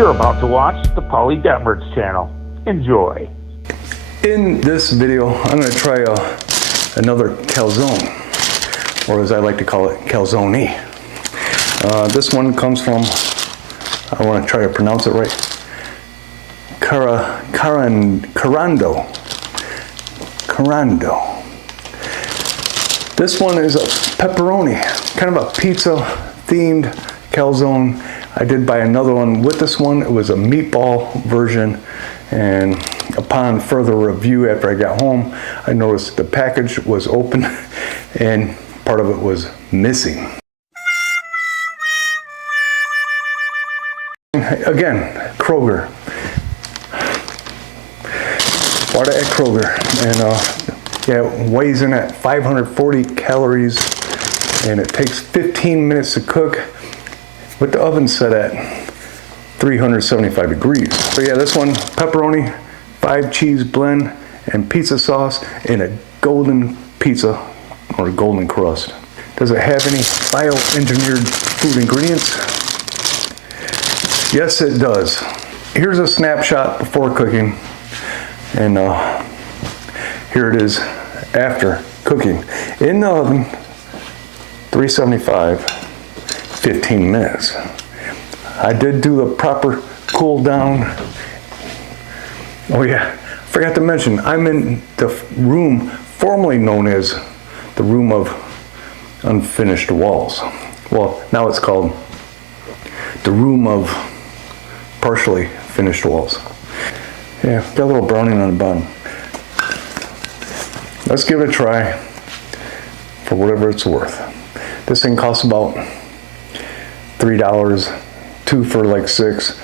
You're about to watch the Polly Detmers channel. Enjoy. In this video, I'm going to try another calzone, or as I like to call it, calzone. This one comes from, I want to try to pronounce it right, CARANDO. This one is a pepperoni, kind of a pizza themed calzone. I did buy another one with this one. It was a meatball version, and upon further review after I got home, I noticed the package was open and part of it was missing. Again, Kroger. Bought it at Kroger, and yeah, it weighs in at 540 calories, and it takes 15 minutes to cook with the oven set at 375 degrees. So yeah, this one, pepperoni, 5 cheese blend, and pizza sauce in a golden pizza or a golden crust. Does it have any bioengineered food ingredients? Yes, it does. Here's a snapshot before cooking, and here it is after cooking. In the oven, 375, 15 minutes. I did do the proper cool down. Oh yeah, forgot to mention, I'm in the room formerly known as the room of unfinished walls. Well, now it's called the room of partially finished walls. Yeah, got a little browning on the bottom. Let's give it a try for whatever it's worth. This thing costs about $3, 2 for like 6.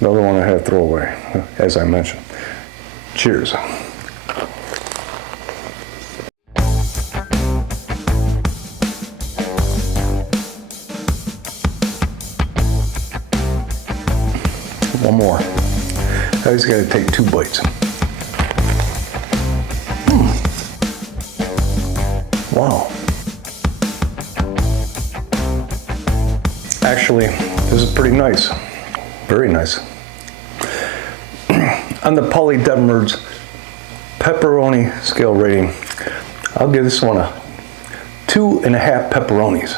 The other one I had to throw away, as I mentioned. Cheers. One more. I just gotta take 2 bites. Wow. Actually, this is pretty nice. Very nice. On the Polly Detmers pepperoni scale rating, I'll give this one a 2.5 pepperonis.